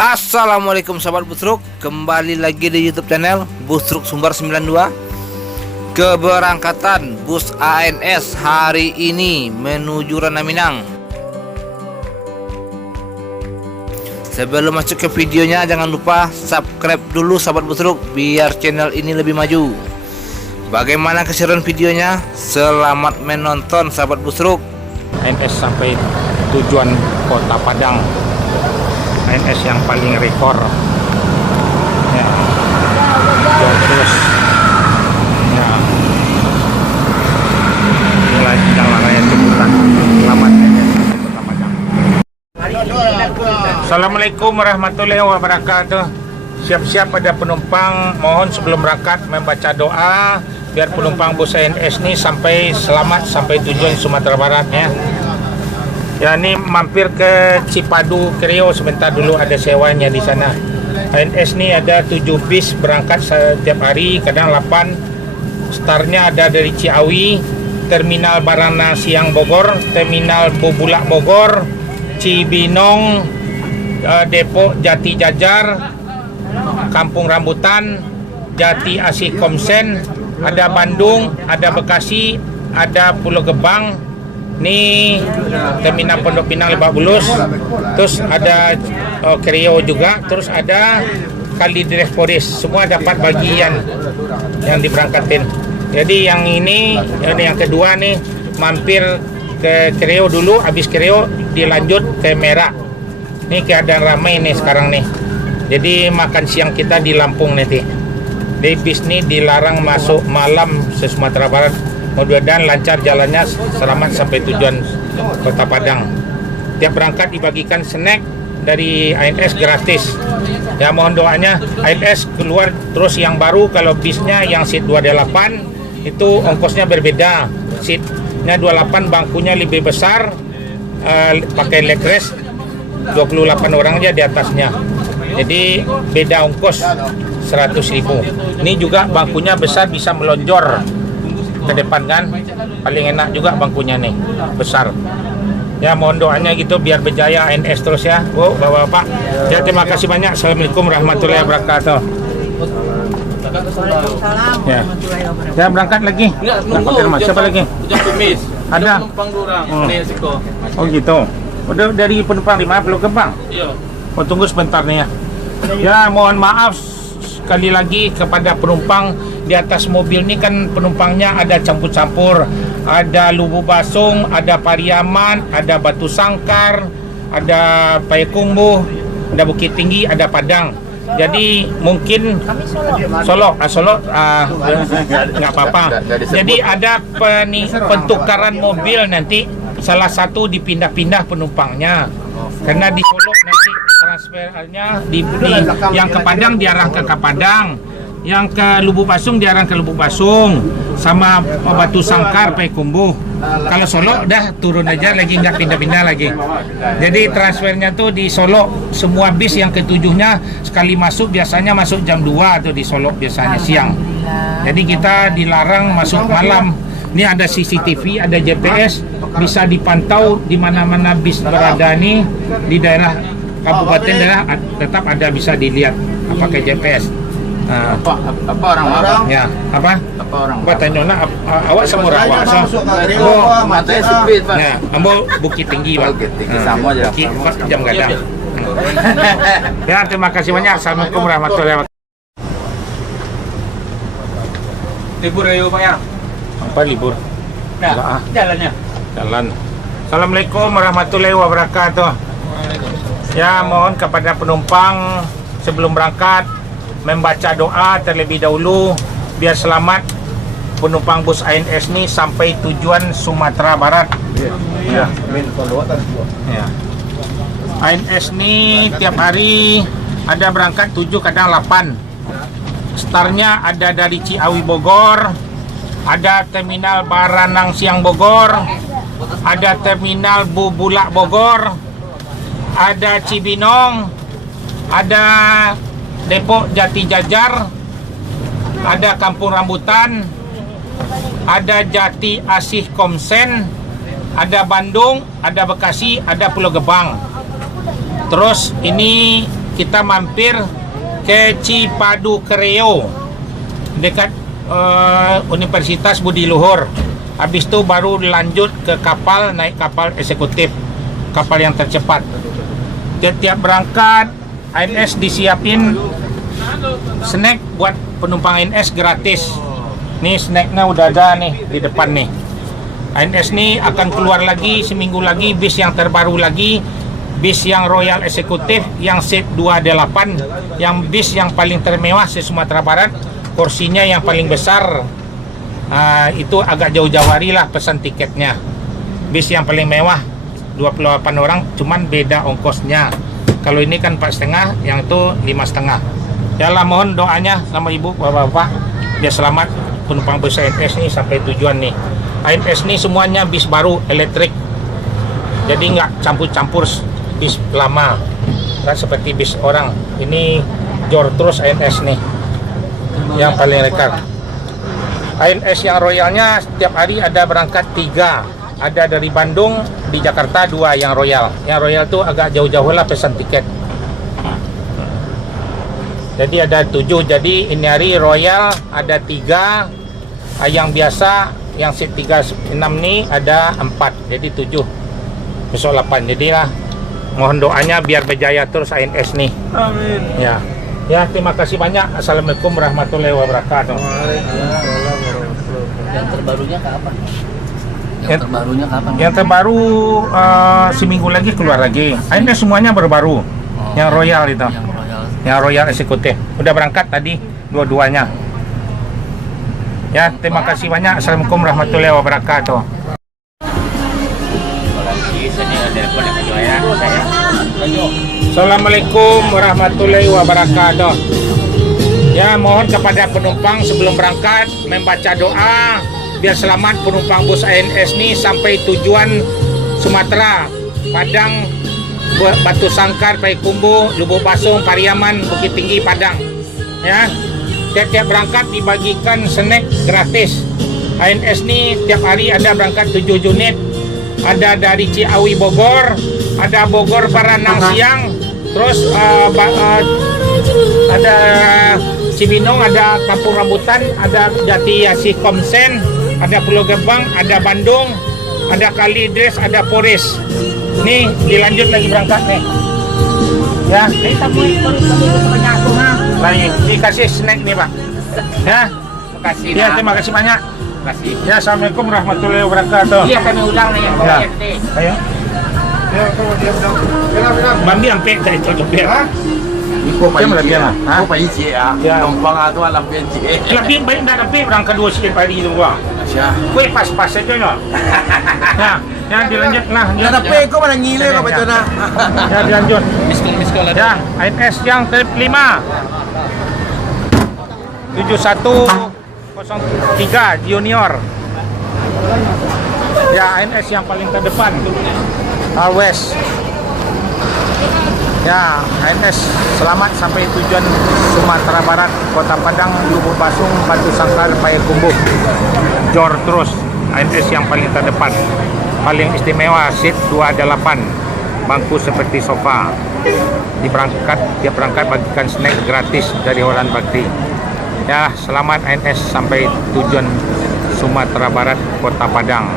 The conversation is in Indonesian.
Assalamualaikum sahabat Busruk, kembali lagi di YouTube channel Busruk Sumbar 92. Keberangkatan bus ANS hari ini menuju Ranah Minang. Sebelum masuk ke videonya, jangan lupa subscribe dulu sahabat Busruk biar channel ini lebih maju. Bagaimana keseruan videonya? Selamat menonton sahabat Busruk. ANS sampai tujuan Kota Padang. ANS yang paling rekor ya. Terus ya, mulai jalan raya Ciputat. Selamat ANS sampai Kota Padang. Assalamualaikum warahmatullahi wabarakatuh. Siap-siap pada penumpang, mohon sebelum berangkat membaca doa biar penumpang bus ANS ini sampai selamat sampai tujuan Sumatera Barat ya. Ya, ini mampir ke Cipadu Kreo sebentar dulu, ada sewanya di sana. ANS ini ada 7 bis berangkat setiap hari, kadang 8. Startnya ada dari Ciawi, Terminal Barana Siang Bogor, Terminal Bubulak Bogor, Cibinong, Depok Jati Jajar, Kampung Rambutan, Jati Asih Komsen, ada Bandung, ada Bekasi, ada Pulau Gebang. Ini Terminal Pondok Pinang Lebak Bulus, terus ada Kreo juga, terus ada Kalideres, semua dapat bagian yang diberangkatin. Jadi yang ini yang kedua nih, mampir ke Kreo dulu, habis Kreo dilanjut ke Merak. Ini keadaan ramai nih sekarang nih. Jadi makan siang kita di Lampung nanti. Di bis ini dilarang masuk malam se Sumatera Barat. Mudah-mudahan lancar jalannya, selamat sampai tujuan Kota Padang. Tiap berangkat dibagikan snack dari ANS gratis. Ya, mohon doanya ANS keluar terus yang baru. Kalau bisnya yang seat 28 itu ongkosnya berbeda. Seatnya 28, bangkunya lebih besar, pakai leg rest, 28 orang aja di atasnya. Jadi beda ongkos 100.000. Ini juga bangkunya besar, bisa melonjor ke depan kan, paling enak juga bangkunya nih, besar. Ya, mohon doanya gitu biar berjaya ANS terus ya, Bu, Bapak-bapak. Ya, terima kasih banyak. Assalamualaikum warahmatullahi wabarakatuh. Ya, ya berangkat lagi. Berangkat ke rumah. Siapa lagi? Ada. Oh gitu. Udah dari penumpang 5 Pulau Gebang. Iya. Oh, tunggu sebentar nih ya. Ya, mohon maaf sekali lagi kepada penumpang. Di atas mobil ini kan penumpangnya ada campur-campur, ada Lubuk Basung, ada Pariaman, ada Batu Sangkar, ada Payakumbuh, ada Bukit Tinggi, ada Padang. Jadi mungkin Solo nggak apa-apa. Jadi ada pentukaran mobil nanti, salah satu dipindah-pindah penumpangnya. Karena di Solo nanti transfernya yang ke Padang diarah ke Padang, yang ke Lubuk Basung diarah ke Lubuk Basung, sama Batu Sangkar Payakumbuh. Kalau Solo udah turun aja lagi, nggak pindah-pindah lagi. Jadi transfernya tuh di Solo, semua bis yang ketujuhnya sekali masuk biasanya masuk jam 2 tuh di Solo biasanya siang. Jadi kita dilarang masuk malam. Ini ada CCTV, ada GPS, bisa dipantau di mana-mana bis berada nih di daerah kabupaten, daerah tetap ada, bisa dilihat pakai GPS. Apa orang ya apa orang tanya awak sama awak matanya sipit Pak. Nah, ambo Bukit Tinggi Pak. Sama aja jam gadang. Ya, terima kasih banyak. Assalamualaikum warahmatullahi wabarakatuh. Libur ayo Pak ya. Apa libur? Nah, jalannya. Jalan. Assalamualaikum warahmatullahi wabarakatuh. Ya, mohon kepada penumpang sebelum berangkat membaca doa terlebih dahulu biar selamat penumpang bus ANS ini sampai tujuan Sumatera Barat. Ya. Ya. ANS ini tiap hari ada berangkat 7 kadang 8. Startnya ada dari Ciawi Bogor, ada Terminal Baranang Siang Bogor, ada Terminal Bubulak Bogor, ada Cibinong, ada Depok Jati Jajar, ada Kampung Rambutan, ada Jati Asih Komsen, ada Bandung, ada Bekasi, ada Pulau Gebang. Terus ini kita mampir ke Cipadu Kreo dekat Universitas Budi Luhur. Habis itu baru lanjut ke kapal, naik kapal eksekutif, kapal yang tercepat. Tiap berangkat ANS disiapin snack buat penumpang ANS gratis. Nih snacknya udah ada nih di depan nih. ANS nih akan keluar lagi seminggu lagi bis yang terbaru lagi, bis yang Royal Eksekutif yang seat 28, yang bis yang paling termewah se Sumatera Barat, kursinya yang paling besar. Itu agak jauh-jauh hari lah pesan tiketnya. Bis yang paling mewah 28 orang, cuman beda ongkosnya. Kalau ini kan 4,5, yang itu 5,5. Ya lah, mohon doanya sama ibu bapak-bapak biar selamat penumpang bus ANS nih sampai tujuan nih. ANS nih semuanya bis baru elektrik, jadi nggak campur-campur bis lama, kan seperti bis orang. Ini jor terus ANS nih yang paling lekar. ANS yang royalnya setiap hari ada berangkat 3, ada dari Bandung, di Jakarta 2 yang royal. Yang royal tuh agak jauh-jauh lah pesan tiket. Jadi ada 7. Jadi ini hari royal ada 3, yang biasa yang seat 36 nih ada 4, jadi 7, besok 8. Jadi lah mohon doanya biar berjaya terus ANS nih. Amin. Ya, ya terima kasih banyak. Assalamualaikum warahmatullahi wabarakatuh. Yang terbarunya kapan? Yang Terbarunya kapan? Yang terbaru seminggu lagi keluar lagi. ANS semuanya baru-baru. Yang royal itu, yang royal eksekutif udah berangkat tadi dua-duanya. Ya, terima kasih banyak. Assalamualaikum warahmatullahi wabarakatuh. Assalamualaikum warahmatullahi wabarakatuh. Ya, mohon kepada penumpang sebelum berangkat membaca doa biar selamat penumpang bus ANS nih sampai tujuan Sumatera, Padang, Batu Sangkar, Payakumbuh, Lubuk Basung, Pariaman, Bukit Tinggi, Padang. Ya. Tiap berangkat dibagikan snack gratis. ANS nih tiap hari ada berangkat 7 unit. Ada dari Ciawi Bogor, ada Bogor Baranang Siang, terus ada Cibinong, ada Kampung Rambutan, ada Jati Asih Komsen, ada Pulau Gebang, ada Bandung, ada Kalides, ada Polres. Nih dilanjut lagi berangkat nih. Ya, ini lain dikasih snack nih Pak. Ya, Makasih. ya terima kasih banyak. Kasih. Ya, assalamualaikum warahmatullahi wabarakatuh. Iya, kami ulang nih. Ya, ayo. Bambi ampe dari itu lebih. 过百一节啊，啊过百一节啊， Ya. 东方啊都要两边节。 Lebih baik dah lebih berangkat 2 sikit pagi tu gua. 是啊， Kue pas-pas saja no. Ya, dilanjut lah. Ya, 那被过mana ngile kau betul na? ya dilanjut. Miskol ada. Ya, ANS yang trip 5 7103 Junior. Ya, ANS yang paling terdepan. West. Ya, ANS selamat sampai tujuan Sumatera Barat, Kota Padang, Lubuk Basung, Batu Sangkar, Payakumbuh. Jor terus, ANS yang paling terdepan. Paling istimewa seat 28, bangku seperti sofa. Tiap berangkat bagikan snack gratis dari Horan Bakti. Ya, selamat ANS sampai tujuan Sumatera Barat, Kota Padang.